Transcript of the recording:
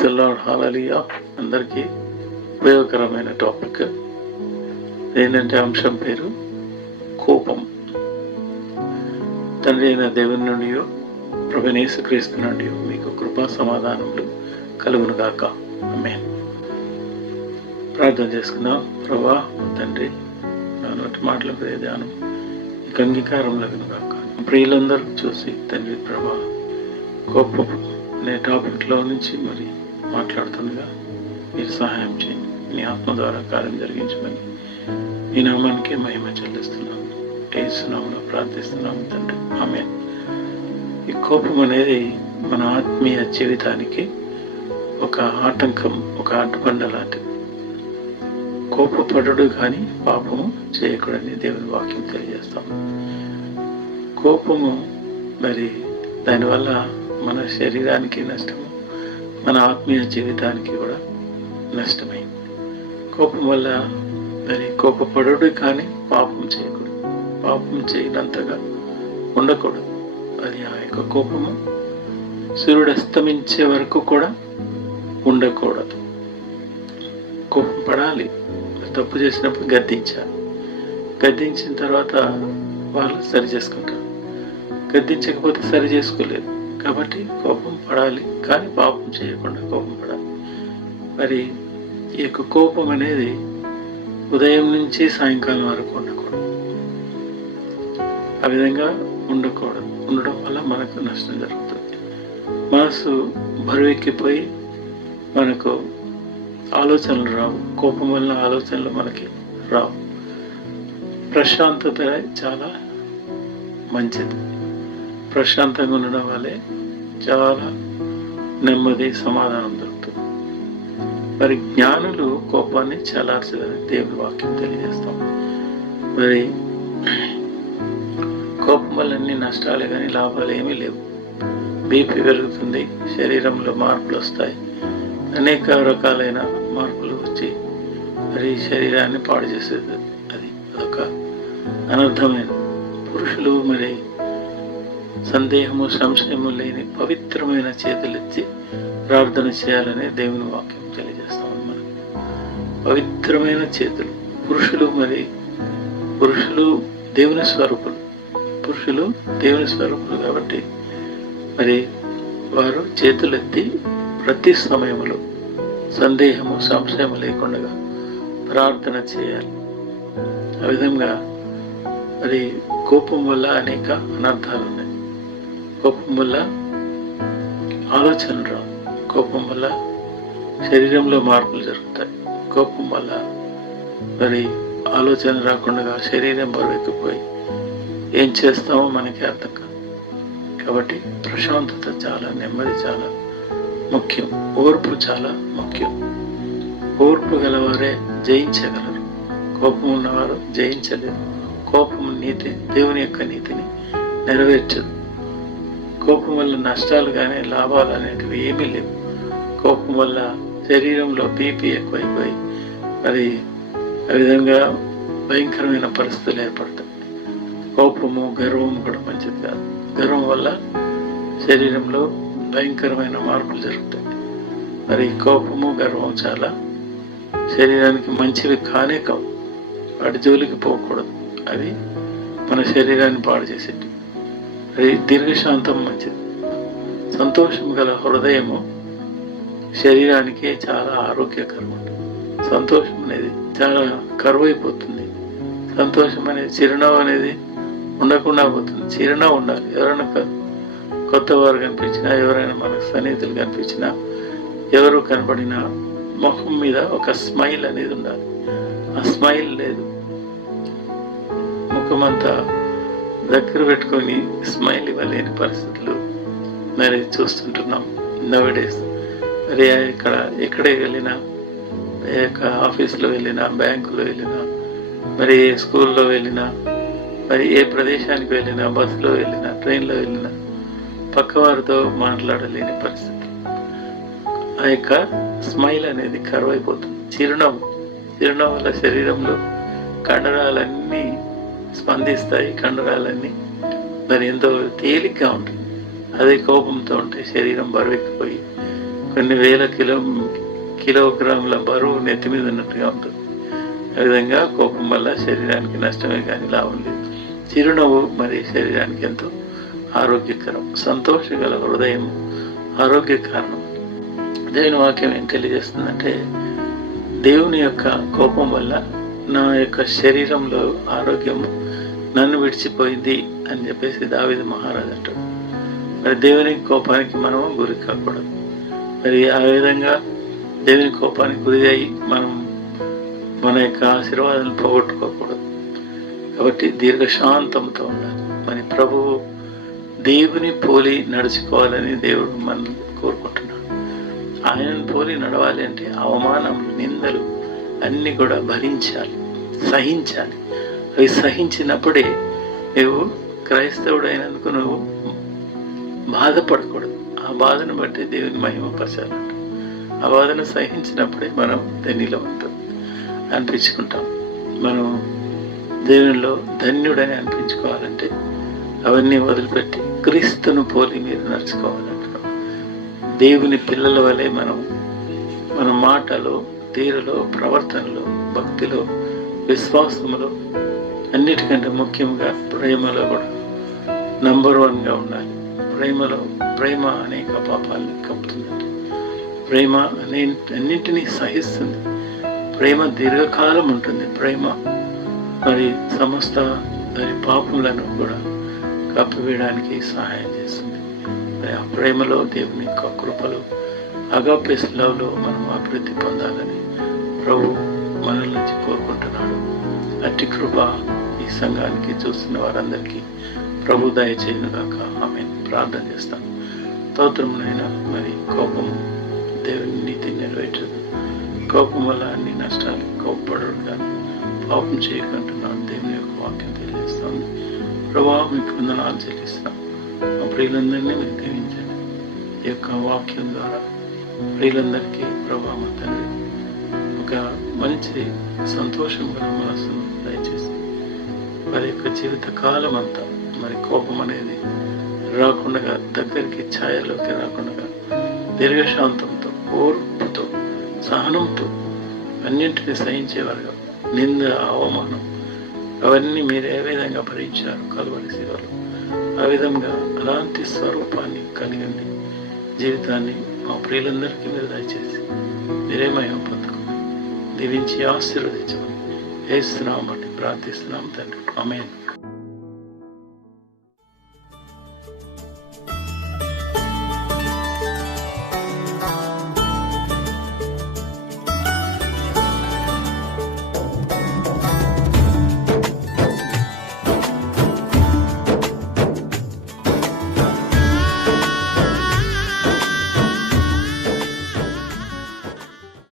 Praise hallelujah అందరికీ ఉపయోగకరమైన topic ఏంటంటే అంశం పేరు? కోపం. తండ్రి అయిన దేవుని నుండి ప్రభనేసు క్రీస్తు నుండి మీకు కృపా సమాధానములు కలుగును గాక. ఆమె ప్రార్థన చేసుకుందాం. ప్రభా తండ్రి నా నోటి మాటల ధ్యానం ఇక అంగీకారం లగును గాక. ప్రియులందరూ చూసి తండ్రి ప్రభా కోపం అనే టాపిక్లో నుంచి మరి మాట్లాడుతుండగా మీరు సహాయం చేయండి. మీ ఆత్మ ద్వారా కార్యం జరిగించమని ఈ నామానికి మహిమ చెల్లిస్తున్నాం ఏసునామలో ప్రార్థిస్తున్నాము తండ్రి. ఆమె ఈ కోపం అనేది మన ఆత్మీయ జీవితానికి ఒక ఆటంకం ఒక అడ్డుబండ లాంటిది. కోపపడడు కానీ పాపము చేయకూడని దేవుని వాక్యం తెలియజేస్తాం. కోపము మరి దానివల్ల మన శరీరానికి నష్టము మన ఆత్మీయ జీవితానికి కూడా నష్టమైంది. కోపం వల్ల మరి కోపపడడు కానీ పాపం చేయకూడదు. పాపం చేయనంతగా ఉండకూడదు. అది ఆ యొక్క కోపము. సూర్యుడు అస్తమించే వరకు కూడా ఉండకూడదు. కోపం పడాలి. తప్పు చేసినప్పుడు గద్దించాలి. గద్దించిన తర్వాత వాళ్ళు సరి చేసుకుంటారు. గద్దించకపోతే సరి చేసుకోలేదు కాబట్టి కోపం పడాలి కానీ పాపం చేయకుండా కోపం పడాలి. మరి ఈ యొక్క కోపం అనేది ఉదయం నుంచి సాయంకాలం వరకు ఉండకూడదు. ఆ విధంగా ఉండకూడదు. ఉండడం వల్ల మనకు నష్టం జరుగుతుంది. మనసు బరువెక్కిపోయి మనకు ఆలోచనలు రావు. కోపం వల్ల ఆలోచనలు మనకి రావు. ప్రశాంతత చాలా మంచిది. ప్రశాంతంగా ఉండడం వల్లే చాలా నెమ్మది సమాధానం దొరుకుతుంది. మరి జ్ఞానులు కోపాన్ని చలార్చదని దేవుని వాక్యం తెలియజేస్తాం. మరి కోపం వల్ల అన్ని నష్టాలే కానీ లాభాలు ఏమీ లేవు. బీపీ పెరుగుతుంది శరీరంలో మార్పులు వస్తాయి. అనేక రకాలైన మార్పులు వచ్చి మరి శరీరాన్ని పాడు చేసేది అది. అదొక అనర్థమైన పురుషులు మరి సందేహము సంశయము లేని పవిత్రమైన చేతులెత్తి ప్రార్థన చేయాలని దేవుని వాక్యం తెలియజేస్తామని మనకి. పవిత్రమైన చేతులు. పురుషులు మరి పురుషులు దేవుని స్వరూపులు. పురుషులు దేవుని స్వరూపులు కాబట్టి మరి వారు చేతులెత్తి ప్రతి సమయంలో సందేహము సంశయము లేకుండా ప్రార్థన చేయాలి. ఆ విధంగా మరి కోపం వల్ల అనేక అనర్థాలు ఉన్నాయి కోపం వల్ల ఆలోచనలు రావు. కోపం వల్ల శరీరంలో మార్పులు జరుగుతాయి. కోపం వల్ల మరి ఆలోచన రాకుండా శరీరం బరువెక్కిపోయి ఏం చేస్తామో మనకి అర్థం కాదు. కాబట్టి ప్రశాంతత చాలా నెమ్మది చాలా ముఖ్యం. ఓర్పు చాలా ముఖ్యం. ఓర్పు గలవారే జయించగలరు. కోపం ఉన్నవారు జయించలేరు. కోపం నీతి దేవుని యొక్క నీతిని నెరవేర్చదు. కోపం వల్ల నష్టాలు కానీ లాభాలు అనేటివి ఏమీ లేవు. కోపం వల్ల శరీరంలో బీపీ ఎక్కువైపోయి మరి ఆ విధంగా భయంకరమైన పరిస్థితులు ఏర్పడతాయి. కోపము గర్వము కూడా మంచిది కాదు. గర్వం వల్ల శరీరంలో భయంకరమైన మార్పులు జరుగుతాయి. మరి కోపము గర్వం చాలా శరీరానికి మంచివి కానే కావు. వాటి జోలికి పోకూడదు. అవి మన శరీరాన్ని పాడు చేసేటివి దీర్ఘశాంతం మంచిది. సంతోషం గల హృదయము శరీరానికి చాలా ఆరోగ్యకరం సంతోషం అనేది చాలా కరువైపోతుంది. సంతోషం అనేది చిరునవ్వు అనేది ఉండకుండా పోతుంది. చిరునవ్వు ఉండాలి. ఎవరైనా కొత్త వారు కనిపించినా ఎవరైనా మనకు సన్నిహితులు కనిపించినా ఎవరు కనపడినా ముఖం మీద ఒక స్మైల్ అనేది ఉండాలి. ఆ స్మైల్ లేదు. ముఖమంతా దగ్గర పెట్టుకొని స్మైల్ ఇవ్వలేని పరిస్థితులు మరి చూస్తుంటున్నాం. నవడేస్ మరి ఇక్కడ ఎక్కడే వెళ్ళినా ఏ యొక్క ఆఫీస్లో వెళ్ళినా బ్యాంకులో వెళ్ళినా మరి ఏ స్కూల్లో వెళ్ళినా మరి ఏ ప్రదేశానికి వెళ్ళినా బస్సులో వెళ్ళినా ట్రైన్లో వెళ్ళినా పక్కవారితో మాట్లాడలేని పరిస్థితి. ఆ యొక్క స్మైల్ అనేది కరువైపోతుంది. చిరునవ్వు చిరునవ్వుల వల్ల శరీరంలో కండరాలన్నీ స్పందిస్తాయి కండరాలన్నీ. మరి ఎంతో తేలిగ్గా ఉంటుంది. అదే కోపంతో ఉంటే శరీరం బరువెక్కిపోయి కొన్ని వేల కిలో కిలోగ్రాముల బరువు నెత్తి మీద ఉన్నట్టుగా ఉంటుంది. ఆ విధంగా కోపం వల్ల శరీరానికి నష్టమే కానీ లాభం లేదు. చిరునవ్వు మరి శరీరానికి ఎంతో ఆరోగ్యకరం సంతోషగల హృదయం ఆరోగ్య కారణం. దేవుని వాక్యం ఏం తెలియజేస్తుందంటే దేవుని యొక్క కోపం వల్ల నా యొక్క శరీరంలో ఆరోగ్యం నన్ను విడిచిపోయింది అని చెప్పేసి దావిది మహారాజు అంటాడు. మరి దేవుని కోపానికి మనము గురి కాకూడదు. మరి ఆ విధంగా దేవుని కోపానికి గురి అయి మనం మన యొక్క ఆశీర్వాదాలను పోగొట్టుకోకూడదు. కాబట్టి దీర్ఘశాంతంతో ఉండాలి. మరి ప్రభువు దేవుని పోలి నడుచుకోవాలని దేవుడు మనం కోరుకుంటున్నాడు. ఆయనను పోలి నడవాలి అంటే అవమానం నిందలు అన్నీ కూడా భరించాలి సహించాలి. అవి సహించినప్పుడే నువ్వు క్రైస్తవుడైనందుకు నువ్వు బాధపడకూడదు. ఆ బాధను బట్టి దేవుని మహిమపరచాలంట ఆ బాధను సహించినప్పుడే మనం ధన్యులో ఉంటాం అనిపించుకుంటాం. మనం దేవునిలో ధన్యుడని అనిపించుకోవాలంటే అవన్నీ వదిలిపెట్టి క్రీస్తును పోలి మీరు నడుచుకోవాలంటున్నాం. దేవుని పిల్లల వలె మనం మన మాటలో తీరులో ప్రవర్తనలో భక్తిలో విశ్వాసములో అన్నిటికంటే ముఖ్యంగా ప్రేమలో కూడా నంబర్ వన్గా ఉండాలి. ప్రేమలో ప్రేమ అనేక పాపాలను కప్పుతుందండి ప్రేమ అనే అన్నింటినీ సహిస్తుంది. ప్రేమ దీర్ఘకాలం ఉంటుంది. ప్రేమ మరి సమస్త మరి పాపములను కూడా కప్పివేయడానికి సహాయం చేస్తుంది. మరి ఆ ప్రేమలో దేవుని యొక్క కృపలు అగాపెస్ లవ్లో మనం అభివృద్ధి పొందాలని ప్రభు మనల నుంచి కోరుకుంటున్నాడు. అట్టి కృప ఈ సంఘానికి చూస్తున్న వారందరికీ ప్రభు దయచేయనుగాక ఆమె ప్రార్థన చేస్తాను స్తోత్రమునైనా మరి కోపం దేవుని నీతి నెరవేర్చదు. కోపం వల్ల అన్ని నష్టాలు కోపపడడు కానీ పాపం చేయకుంటున్నాను. దేవుని యొక్క వాక్యం తెలియజేస్తాను ప్రభావ మీకు వందనాలు చెల్లిస్తాం మా ప్రియులందరినీ మీరు దీవించండి. ఈ యొక్క వాక్యం ద్వారా ప్రియులందరికీ ప్రభావ తండ్రి ఒక మంచి సంతోషం గల మనసును దయచేసి వారి యొక్క జీవిత కాలం అంతా మరి కోపం అనేది రాకుండా దగ్గరికి ఛాయలోకి రాకుండా దీర్ఘశాంతంతో ఓర్పుతో సహనంతో అన్నింటినీ సహించేవారుగా నింద అవమానం అవన్నీ మీరు ఏ విధంగా భరించారు? కలవరి సేవలు. ఆ విధంగా అలాంటి స్వరూపాన్ని కలిగింది జీవితాన్ని మా ప్రియులందరికీ మీరు దయచేసి మీరేమయం పొందుకుని దీవించి ఆశీర్వదించమని వేస్తున్నాం బట్టి ప్రార్థిస్తున్నాం తండ్రి ఆమె